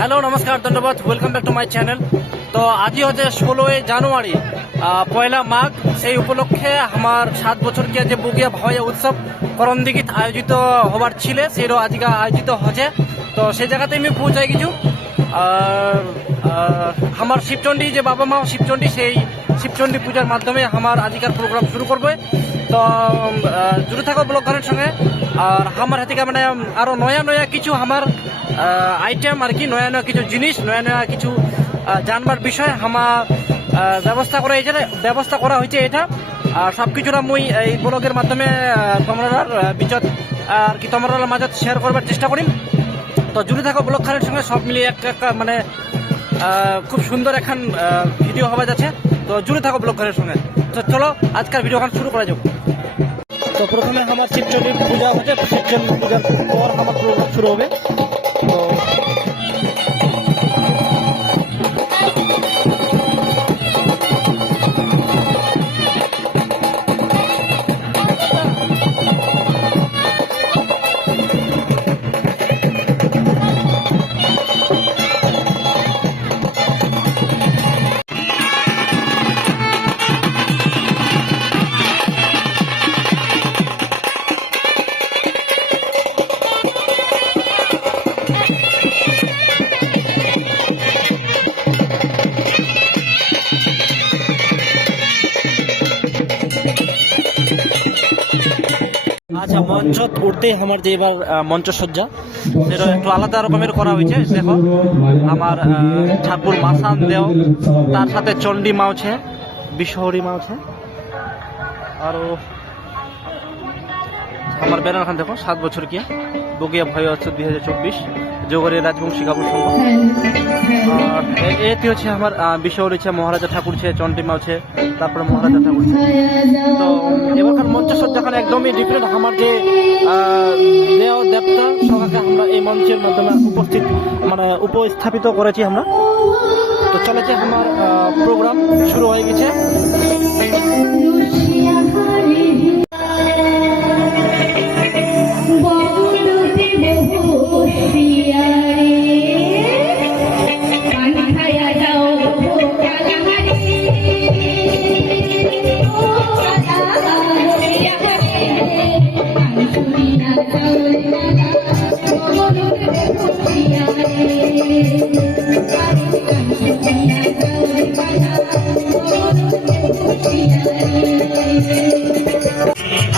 Hello, নমস্কার, ধন্যবাদ। Welcome back to my channel. তো আজই হচ্ছে 16 জানুয়ারি, পয়লা মাঘ। সেই উপলক্ষে আমার 7 বছরকে যে বুগিয়া ভাওয়া উৎসব করণদিঘিত আয়োজিত হবার ছিল, সেটাও আজকে আয়োজিত হচ্ছে। তো সেই জায়গাতে আমি পৌঁছাই কিছু। আমার শিবচণ্ডী যে বাবা মা শিবচণ্ডী, সেই শিবচণ্ডী পূজার মাধ্যমে আমার আজকের প্রোগ্রাম শুরু করবে। তো জুড়ে থাকো ব্লগ গানের সঙ্গে। আর আমার হাতে মানে আরো নয়া নয়া কিছু আমার আইটেম আর কি, নয়া নয়া কিছু জিনিস, নয়া নয়া কিছু জানবার বিষয় আমার ব্যবস্থা করা হয়েছে এটা। আর সব কিছুটা মুই এই ব্লগের মাধ্যমে তোমরা বিচত আর কি তোমরা মাঝে শেয়ার করবার চেষ্টা করি। তো জুড়ে থাকো ব্লগ খানের সঙ্গে, সব মিলিয়ে একটা মানে খুব সুন্দর এখন ভিডিও হওয়া যাচ্ছে। তো জুড়ে থাকো ব্লগ খানের সঙ্গে। তো চলো আজকের ভিডিও শুরু করা যাক। তো প্রথমে আমার শিবচণ্ডীর পূজা হচ্ছে, শিবচণ্ডী পূজার পর আমার প্রোগ্রাম শুরু হবে। তো আচ্ছা, মঞ্চ উঠতেই আমার যে এবার মঞ্চসজ্জা সেটা একটু আলাদা রকমের করা হয়েছে। দেখো আমার ঠাকুর মাসান দেও, তার সাথে চণ্ডী মা আছে, বিশ্বহরি মা আছে, আরো আমার ব্যানার খান দেখো 7 বছর কি বগিয়া ভাইয়া উৎসব 2024 জোগরের রাজবংশী কাপুর সংঘ। আর এটি হচ্ছে আমার বিশ্বহরি আছে, মহারাজা ঠাকুর আছে, চণ্ডী মা আছে, তারপরে মহারাজা ঠাকুর। তো এবারকার মঞ্চসজ্জা একদমই ডিফারেন্ট। আমার যে দেও দেবতা সবাইকে আমরা এই মঞ্চের মাধ্যমে উপস্থাপিত করেছি আমরা। তো চলেছে আমার প্রোগ্রাম শুরু হয়ে গেছে।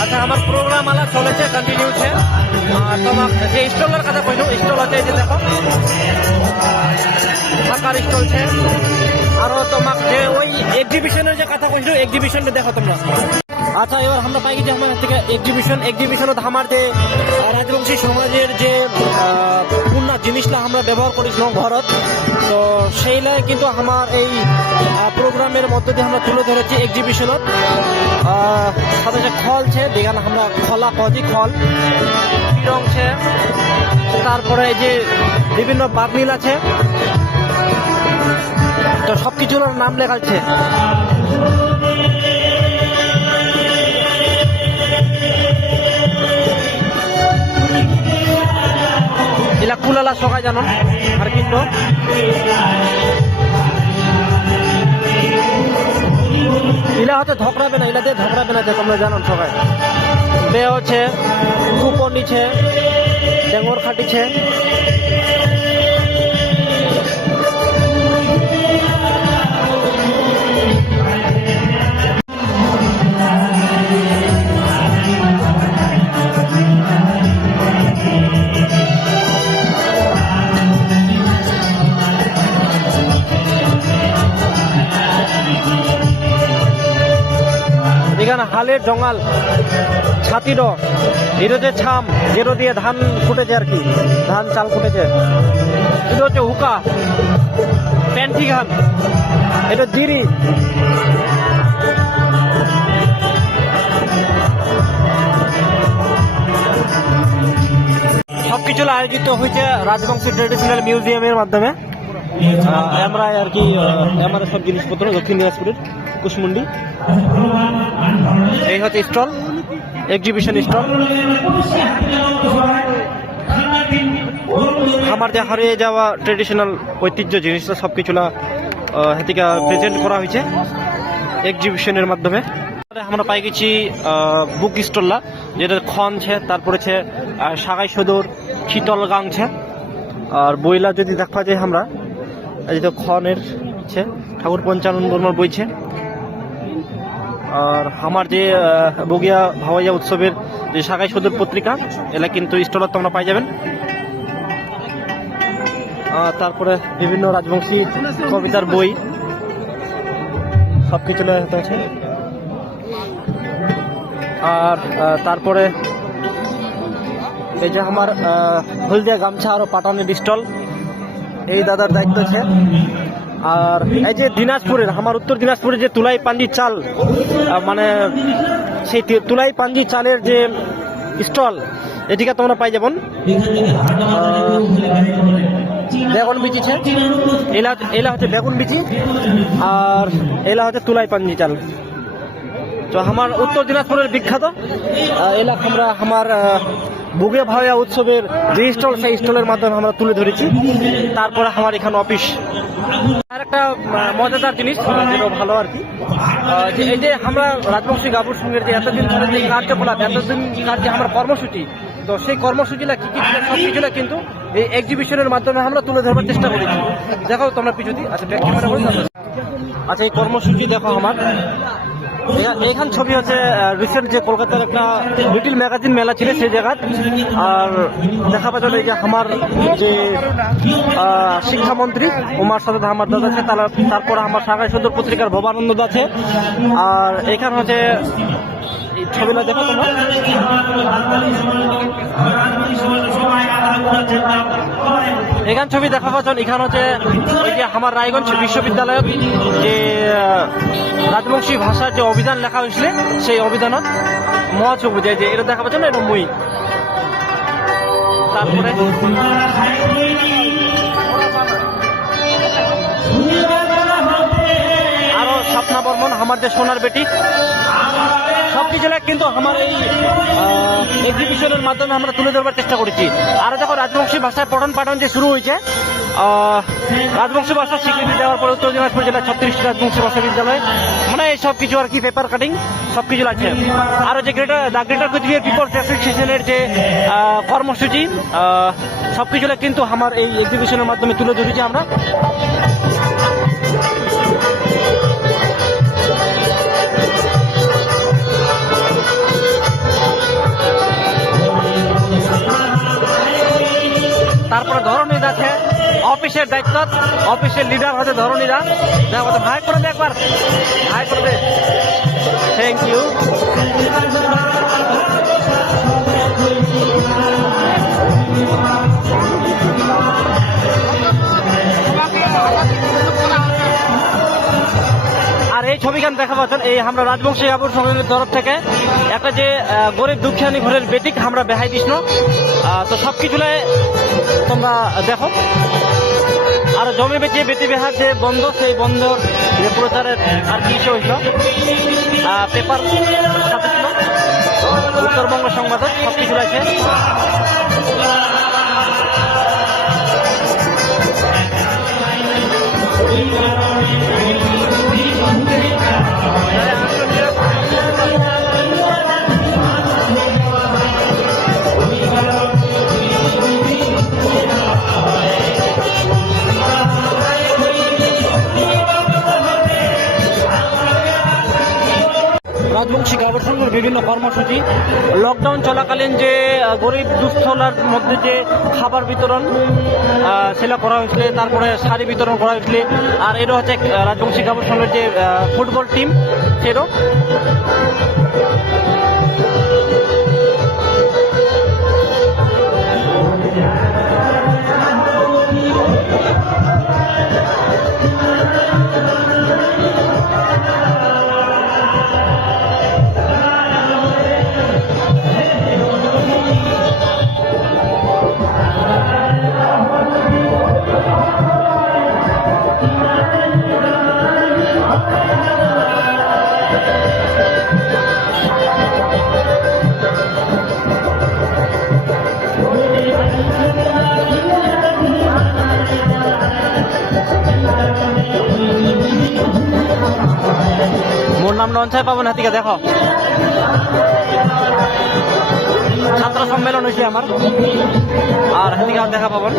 আচ্ছা, আমার প্রোগ্রাম আলা চলেছে, কন্টিনিউ আছে। তোমার যে স্টলের কথা কইলো, স্টল আছে যে দেখো থাকার স্টল আছে। আরো তোমাক যে ওই এক্সিবিশনের যে কথা কইলো, এক্সিবিশনটা দেখো তোমরা। আচ্ছা, এবার আমরা পাই গেছি আমার থেকে এক্সিবিশনত আমার যে রাজবংশী সমাজের যে পূর্ণ জিনিসটা আমরা ব্যবহার করেছিলাম ঘরত। তো সেইলাই কিন্তু আমার এই প্রোগ্রামের মধ্যে দিয়ে আমরা তুলে ধরেছি এক্সিবিশনত। সাথে যে খল আছে, দেখান আমরা খলা কজি খল রং আছে, তারপরে এই যে বিভিন্ন বার্নিল আছে। তো সবকিছুর নাম লেখা আছে। এলা কুলালা সকাই জানো আর কিন্তু ইলা হচ্ছে ধকরাবে না, ইলাতে ধকরাবে না, যে তোমরা জানো সবাই। বে হচ্ছে কুপন নিছে, ডেঙ্গর খাটিছে। এখানে হালের জঙ্গাল ছাতির এটা হচ্ছে ছাম, যেটা দিয়ে ধান ফুটেছে আর কি, ধান চাল ফুটেছে। এটা হচ্ছে হুকা, প্যান্টি ঘান, এটা দিরি। সবকিছু আয়োজিত হয়েছে রাজবংশী ট্রেডিশনাল মিউজিয়ামের মাধ্যমে। আমরা আর কি আমার সব জিনিসপত্র দক্ষিণ দিনাজপুরের কুশমুন্ডি। এই হচ্ছে স্টল, এক্সিবিশন স্টল। আমার যে হারিয়ে যাওয়া ট্রেডিশনাল ঐতিহ্য জিনিসটা সব কিছুলা হেতিকা প্রেজেন্ট করা হয়েছে এক্সিবিশনের মাধ্যমে। আমরা পাই গেছি বুক স্টললা, যেটা খন ছে, তারপরে ছে সাগাই সদর শীতল গাং ছে। আর বইলা যদি দেখা যায় আমরা এই যে খনের ছে ঠাকুর পঞ্চানন বর্মার বইছে। আর আমার যে বগিয়া ভাওয়াইয়া উৎসবের যে সাগাই সদর পত্রিকা, এলা কিন্তু স্টলত তোমরা পাই যাবেন। তারপরে বিভিন্ন রাজবংশী কবিতার বই সব কিছু আছে। আর তারপরে এই যে আমার হলদিয়া গামছা আর পাটানের স্টল, এই দাদার দায়িত্ব আছে। আর এই যে দিনাজপুরের, আমার উত্তর দিনাজপুরের যে তুলাই পাঞ্জি চাল, মানে সেই তুলাই পাঞ্জি চালের যে স্টল, এটিকে তোমরা পাই যাবেন। বেগুন বিচিছে, এলা হচ্ছে বেগুন বিচি, আর এলা হচ্ছে তুলাই পাঞ্জি চাল। তো আমার উত্তর দিনাজপুরের বিখ্যাত এলা আমরা আমার বুগে ভাওয়া উৎসবের যে স্টল, সেই স্টলের মাধ্যমে আমরা তুলে ধরেছি। তারপরে আমার এখানে অফিস। আর একটা মজাদার জিনিস যেটা ভালো আর কি, যে এই যে আমরা রাজবংশী গাবুর সঙ্গে যে এতদিন ধরে যে কার্যকলাপ, এতদিন যে আমার কর্মসূচি, তো সেই কর্মসূচিটা কি কি ছিল সব কিছুটা কিন্তু এই এক্সিবিশনের মাধ্যমে আমরা তুলে ধরবার চেষ্টা করেছি। দেখো তোমরা পিছু দিই। আচ্ছা ক্যামেরা করে। আচ্ছা এই কর্মসূচি দেখো আমার এখান ছবি হচ্ছে রিসেন্ট যে কলকাতার একটা লিটিল ম্যাগাজিন মেলা ছিল সেই জায়গায়। আর দেখা পাচ্ছ এই যে আমার যে শিক্ষামন্ত্রী উমার সাথে আমার দাদা আছে, তারপরে আমার সাগাই সদর পত্রিকার ভবানন্দ আছে। আর এখানে হচ্ছে ছবিটা দেখো তোমরা, এখান ছবি দেখা পাচ্ছ। এখানে হচ্ছে ওই যে আমার রায়গঞ্জ বিশ্ববিদ্যালয়ের যে রাজবংশী ভাষার যে অভিধান লেখা হয়েছিল, সেই অভিধানত মহা ছবি যে এটা দেখা পাচ্ছ না, এটা মই। তারপরে আরো স্বপ্না বর্মন, আমার যে সোনার বেটি, সবকিছু কিন্তু আমার এই এক্সিবিশনের মাধ্যমে আমরা তুলে ধরবার চেষ্টা করেছি। আর দেখো রাজবংশী ভাষায় পঠন পাঠন যে শুরু হয়েছে, রাজবংশী ভাষা স্বীকৃতি দেওয়ার পরে উত্তর দিনাজপুর জেলায় 36টি রাজবংশী ভাষা বিদ্যালয়, মানে এই সব কিছু আর কি পেপার কাটিং সব কিছু আছে। আর যে দ্য গ্রেটার কুচবিহার পিপলস অ্যাসোসিয়েশনের যে কর্মসূচি, সব কিছু কিন্তু আমার এই এক্সিবিশনের মাধ্যমে তুলে ধরেছি আমরা। তারপরে ধরনীরা আছে অফিসের দায়িত্ব, অফিসের লিডার হচ্ছে ধরনীরা। দেখো ভাই করে দে একবার, ভাই করে দে, থ্যাংক ইউ। আর এই ছবিখান দেখা পাচ্ছেন, এই আমরা রাজবংশী গাবুর সংগঠনের তরফ থেকে একটা যে গরিব দুঃখিয়ানি ঘরের বেটিক আমরা বেহাই দিস। তো সব কিছুলে তোমরা দেখো। আর জমি বেঁচে বেটি বিহার যে বন্ধ, সেই বন্ধর যে প্রচারের আর কি হয়েছিল, পেপার ছাপেছিল, উত্তরবঙ্গ সংবাদ, সব কিছু আছে। রাজবংশী গাবুর সংঘের বিভিন্ন কর্মসূচি, লকডাউন চলাকালীন যে গরিব দুস্থলার মধ্যে যে খাবার বিতরণ সেটা করা হয়েছিল, তারপরে শাড়ি বিতরণ করা হয়েছিল। আর এটা হচ্ছে রাজবংশী গাবুর সংঘের যে ফুটবল টিম, সেটাও। সামনে অঞ্চল পাবন হাতিকে দেখো ছাত্র সম্মেলন হয়েছে আমার আর হাতিকে দেখা পাবেন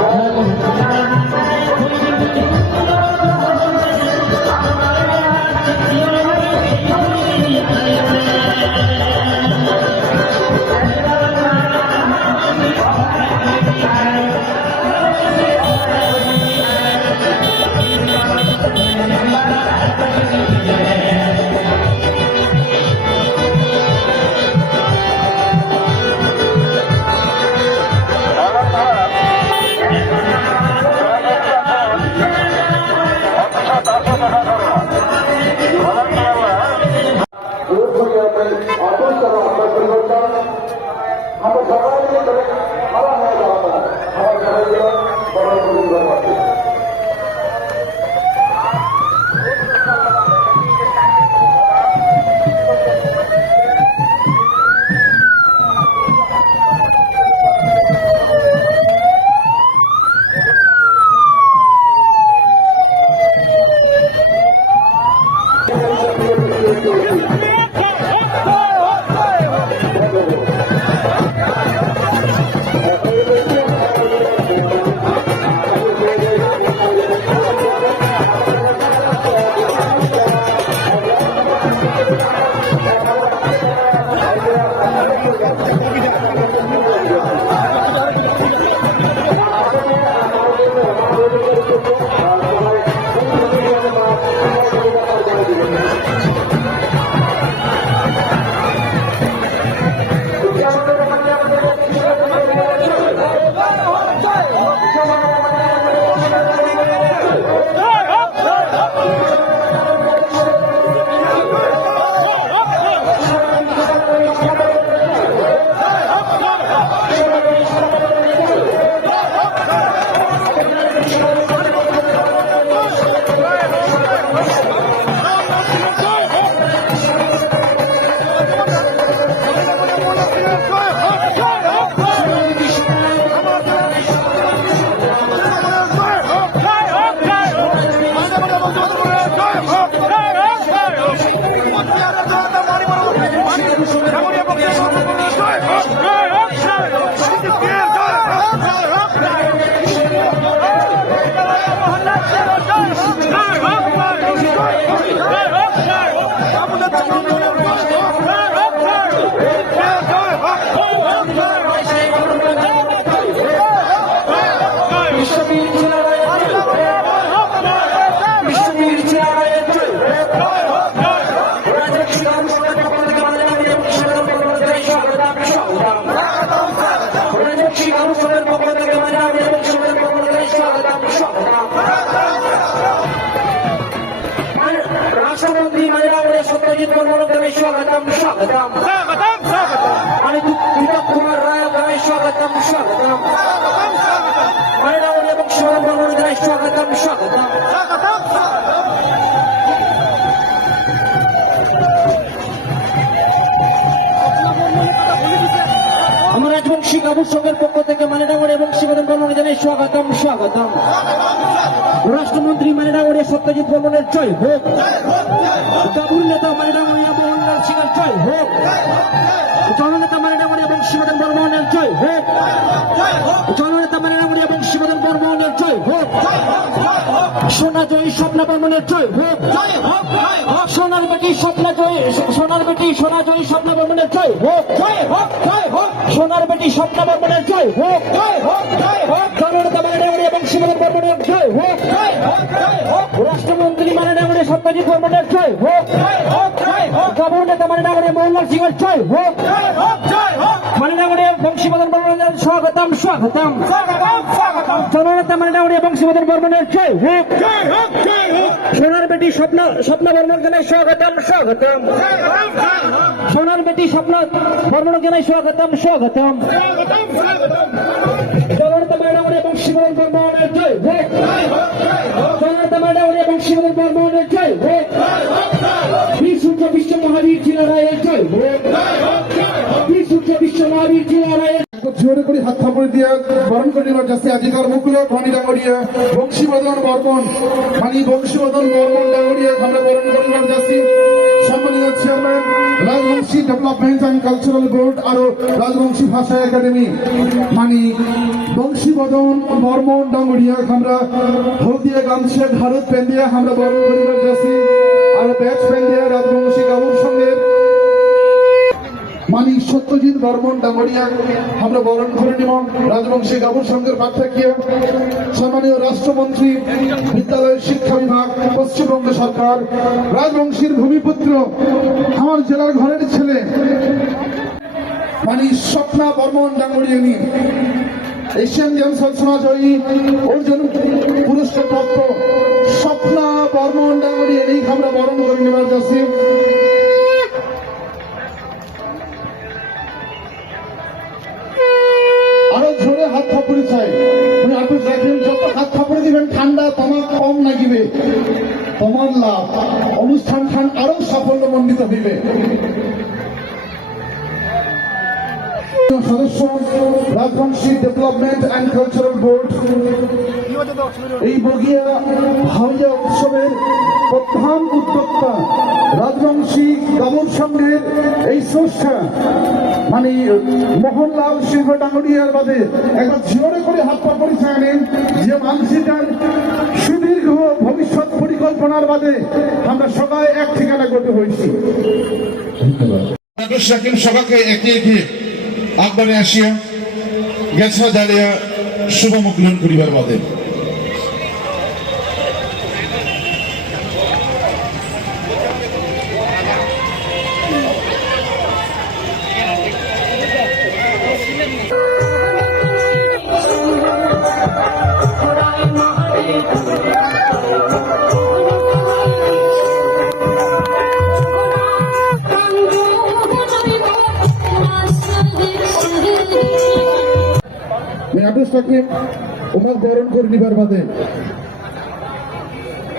রাষ্ট্রমন্ত্রী মাঝরাগড়ে সত্যজিৎ বর্মনকে স্বাগতম স্বাগতম আমি দীপক কুমার রায় স্বাগতম স্বাগতম মাঝরাগড় এবং সৌরভ বর্মনকে স্বাগতম স্বাগতম আমার রাজবংশী কাবুর সঙ্গের পক্ষ থেকে মাঝরাগড় এবং শিবদম বর্মনকে জানাই স্বাগতম স্বাগতম রাষ্ট্রমন্ত্রী মাঝরাগড়ে সত্যজিৎ বর্মনের জয় হোক কাবুল নেতা মাঝরাগড়িয়া মোহনলাল সিংয়ের জয় হোক জননেতা মাঝরাগড় এবং শিবদম বর্মনের জয় হোক জননেতা মাঝরাগড় এবং শিবদম বর্মনের জয় হোক সোনা জয়ী স্বপ্না বর্মনের জয় হোক সোনার বেটি স্বপ্না জয়ী সোনার বেটি সোনা জয়ী স্বপ্না বর্মনের জয় হোক সোনার বেটি স্বপ্না বর্মনের জয় হোক জননেতা মাঝরাগড় এবং শিবদম বর্মনের জয় হোক রাষ্ট্রমন্ত্রী মাঝরাগড়ে সত্যজিৎ বর্মনের জয় হোক কাবুল নেতা মাঝরাগড়ে মোহনলাল সিংয়ের জয় হোক মাঝরাগড়ে বংশীবদন বর্মনের স্বাগতম স্বাগতম জননেতা মাঝরাগড়ে বংশীবদন বর্মনের জয় হোক সোনার বেটি স্বপ্না বর্মন জানাই স্বাগতম স্বাগতম সোনার বেটি স্বপ্না বর্মন জানাই স্বাগতম স্বাগতম জননেতা মাঝরাগড়ে বংশীবদন বর্মনের জয় হোক জননেতা মাঝরাগড়ে এবং শিবদম বর্মনের জয় হোক বীর সূর্য বিশ্ব মহাবীর জিলা রায়ের জয় হোক বীর সূর্য বিশ্ব মহাবীর জিলা রায়ের জোরে করে হাত থাপড়ে দিয়ে বরণ করে নেবার যাচ্ছে আজিকার মুকুল ধনী ডাঙরিয়া বংশীবদন বর্মন মানে বংশীবদন বর্মন ডাঙরিয়া আমরা বরণ করে নেবার যাচ্ছি। সম্মানিত chairman Rajbanshi development and cultural board আরো রাজবংশী ভাষা একাডেমি মানে বংশীবদন বর্মন ডাঙরিয়া আমরা হলদিয়া গামছা ভারত পেন্দিয়া আমরা বরণ করে নেবার যাচ্ছি। আর ব্যাচ পেন্দিয়া রাজবংশী গাবুর সঙ্গে মানি সত্যজিৎ বর্মন ডাঙরিয়া আমরা বরণ করে নিব রাজবংশী গাবুর সঙ্গের পাঠ থাকিয়ে। সম্মানীয় রাষ্ট্রমন্ত্রী বিদ্যালয় শিক্ষা বিভাগ পশ্চিমবঙ্গ সরকার রাজবংশীর ভূমিপুত্র আমার জেলার ঘরের ছেলে মানে স্বপ্না বর্মন ডাঙরিয়ানি এশিয়ান গেমস সমাজ জয়ী অর্জুন পুরস্কার প্রাপ্ত স্বপ্না বর্মন ডাঙরিয়ানি আমরা বরণ করে নেবার যাচ্ছি। আরো জোরে হাত থাপড়ি চাই উনি আপনি দেখেন যত হাত থাপড়ি দিবেন ঠান্ডা তোমার কম লাগিবে তোমার লাভ অনুষ্ঠান খান আরো সাফল্যমণ্ডিত হইবে। সদস্য Rajbanshi development and cultural board এই বগিয়া হাউজা উৎসবের প্রধান উদ্যোক্তা রাজবংশী গাবুর সঙ্গের এই স্রষ্টা মানে মোহনলাল সিংহ ডাঙরিয়ার বাদে একবার জোরে করে হাত পা পরিচয় নেন যে মানুষটার সুদীর্ঘ ভবিষ্যৎ পরিকল্পনার বাদে আমরা সবাই এক ঠিকানা করতে হয়েছি। সবাইকে একে একে আগবারে আসিয়া গেছা জ্বালিয়া শুভ মুক্তি করিবার বাদে ওনার বরণ করে নিবার বাদে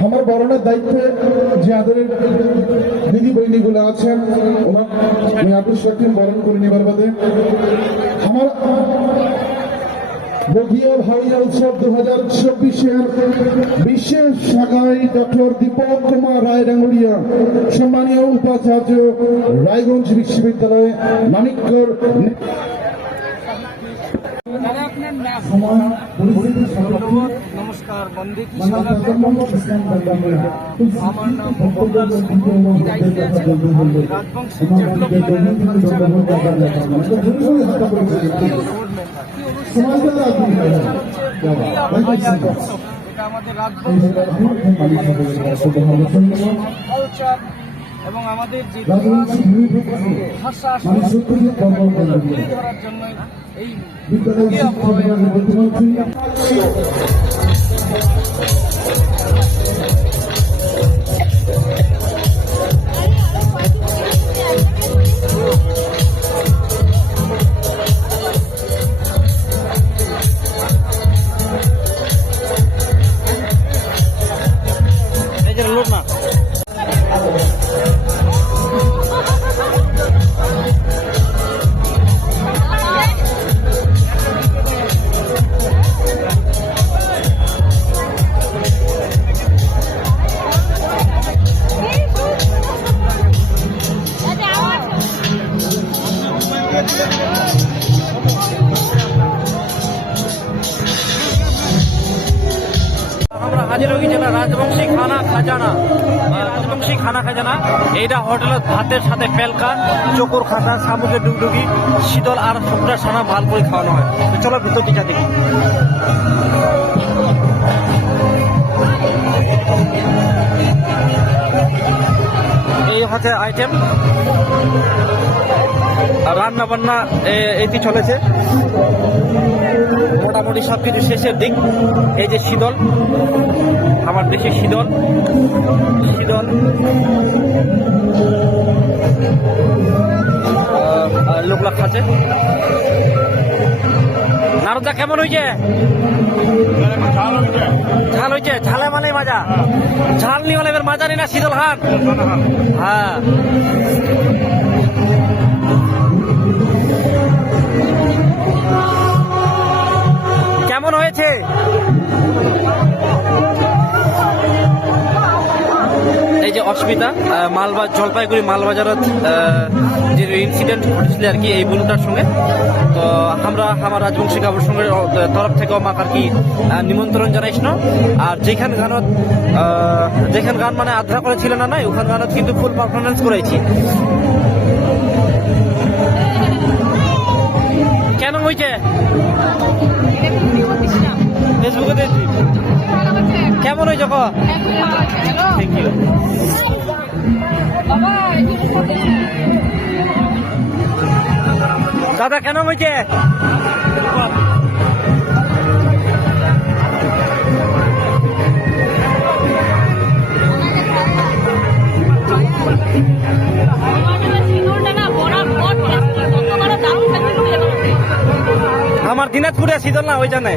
আমার বরণের দায়িত্বে যে আদরের দিদি বৈনী গুলো আছেন ওনার বরণ করে নিবার বাদে আমার বগিয়া ভাইয়া উৎসব 2024-এর বিশেষ শাখায় ডক্টর দীপক কুমার রায় ডাঙরিয়া সম্মানীয় উপাচার্য রায়গঞ্জ বিশ্ববিদ্যালয় মানিকগড় নমস্কার বন্দে আমার নাম আমাদের কালচার এবং আমাদের যে ভাষা করার জন্য এই লোক না আমরা হাজিরগঞ্জ জেলা রাজবংশী খানা খাজানা এইটা হোটেলের ভাতের সাথে পেলকা চকুর খাতা শামুকের ডুগডুগি শীতল আর শুকনা ছানা ভাল করে খাওয়ানো হয়। তো চলো ভিতর দিকে দেখি। এই হচ্ছে আইটেম রান্না বান্না এটি চলেছে মোটামুটি সবকিছু শেষের দিক। এই যে শীতল আমার বেশি শীতল লোকলা খাচ্ছে। নারদা কেমন হয়েছে? ঝাল হয়েছে, ঝালে মানে মাজা, ঝাল নি হলে এবার মাজা নি না শীতল খান। হ্যাঁ অস্মিতা জলপাইগুড়ি মালবাজারত যে ইনসিডেন্ট ঘটেছিল আর কি এই বুনুটার সঙ্গে। তো আমরা আমার রাজবংশী কাপড় সঙ্গে তরফ থেকে আমাকে আর কি নিমন্ত্রণ জানাইছিল। আর যেখান গান মানে আধা করে ছিল না নাই ওখান গানত কিন্তু ফুল পারফরমেন্স করেছি। কেন হয়েছে ফেসবুকে দেখছি কেমন হয়েছে থ্যাংক ইউ। দাদা কেন হয়েছে আমার দিনাজপুরে শীতল না ওই জানে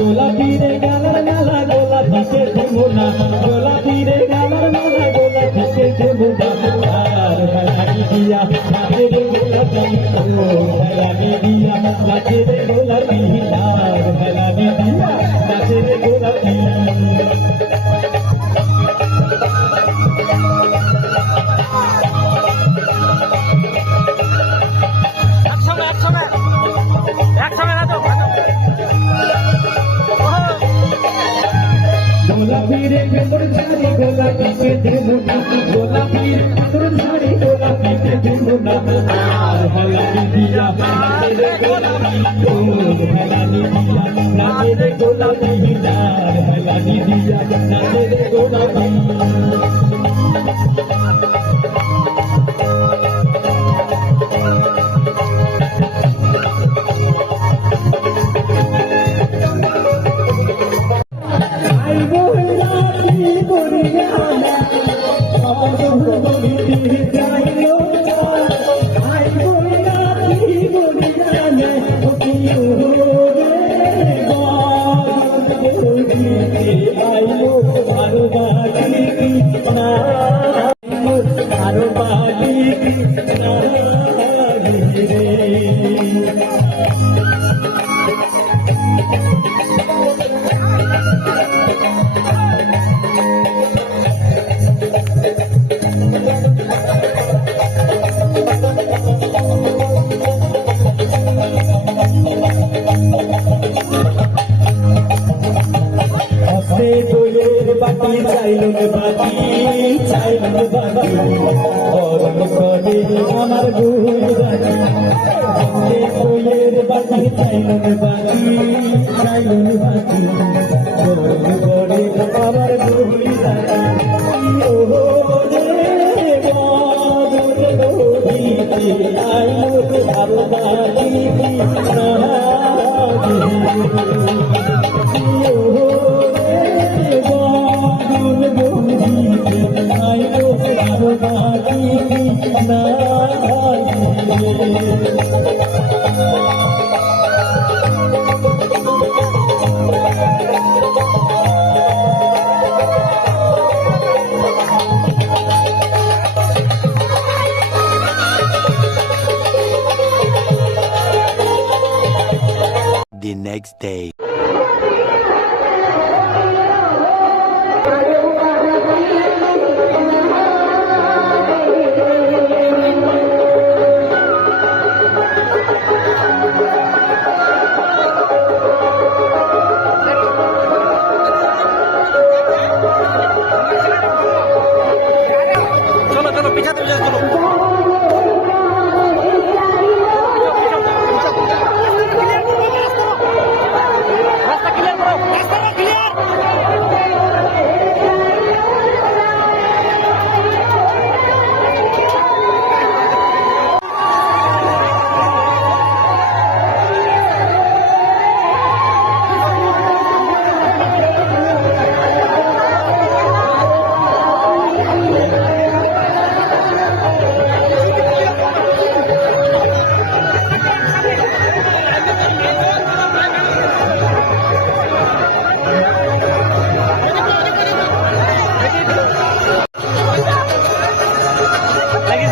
গোলাপিরে গালার মালা গোলাপিতে দেবো না, গোলাপিরে গালার মালা গোলাপিতে দেবো না। আর বেলানি দিয়া নাচের গোলাপি, ও বেলানি দিয়া নাচের গোলাপি, আর বেলানি দিয়া নাচের গোলাপি। গোলাপিরে কেমন শাড়ি গোলাপিতে দেবো না, গোলাপির কেমন শাড়ি গোলাপিতে দেবো না। আর বেলানি দিয়া নাচের গোলাপি, ও বেলানি দিয়া নাচের গোলাপি, আর বেলানি দিয়া নাচের গোলাপি। আমার গুরানি বাকি চাইলেন বাকি চাইলেন বাকি করে আমার গুরানি ও ভালোবাসি কি না হয় The next day. চলো চলো পিছাতে পিছাতে চলো রাস্তা ক্লিয়ার করো রাস্তা ক্লিয়ার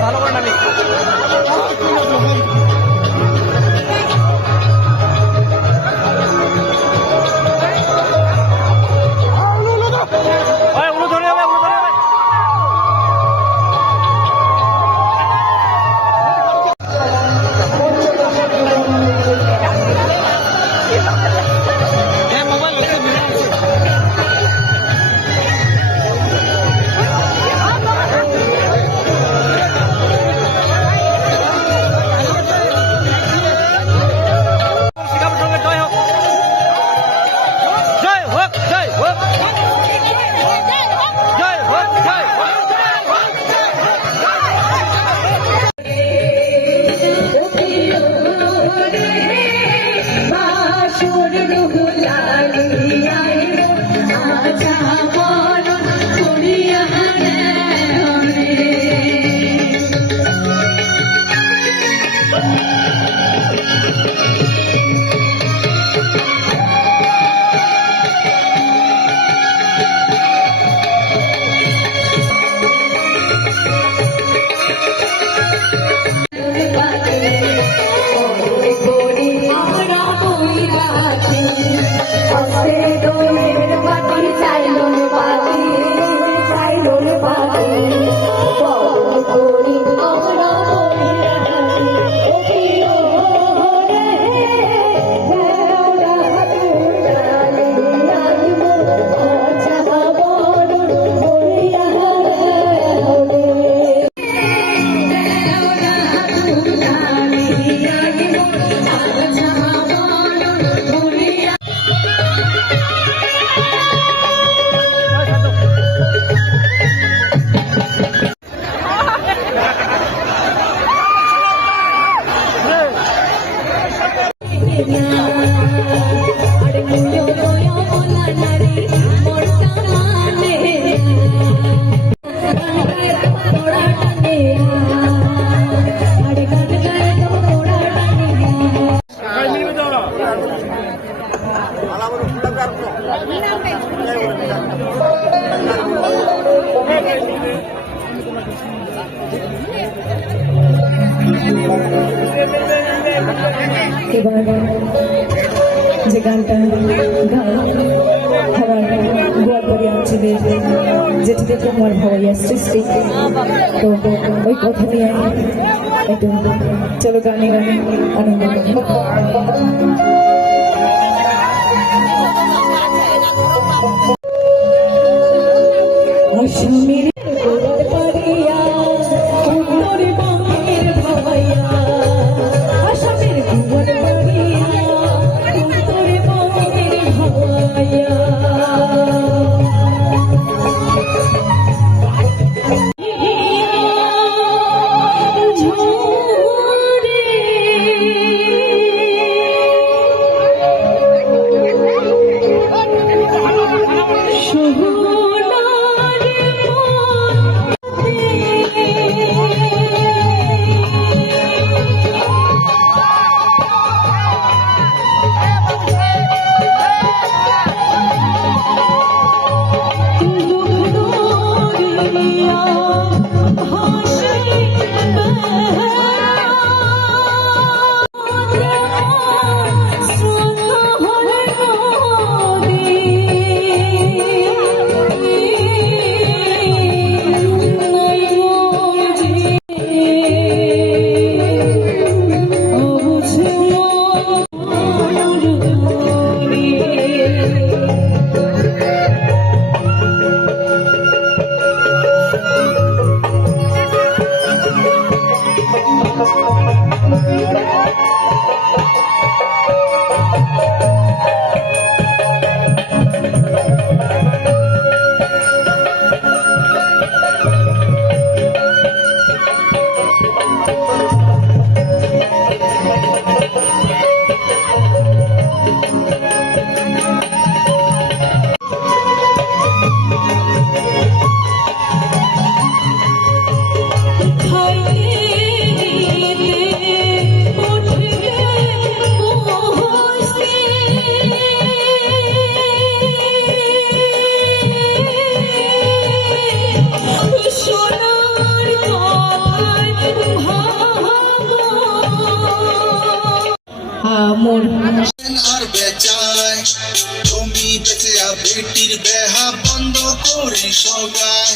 ভালো করে নামি এবার যে গানটা আমার গোয়ালপাড়ি অঞ্চলের যেটিতে তোমার ভাবাইয়া সৃষ্টি তো ওই কথা নিয়ে একটু চলো গানে গানে আনন্দ অসমের গোয়ালপাড়িয়া উত্তর বঙ্গের ভাবাইয়া আসামের গোয়ালপাড়িয়া উত্তর বঙ্গের ভাবাইয়া সোনার মোর আর বেচায় তুমি বেচে বেটির বেহা বন্ধ করে সগায়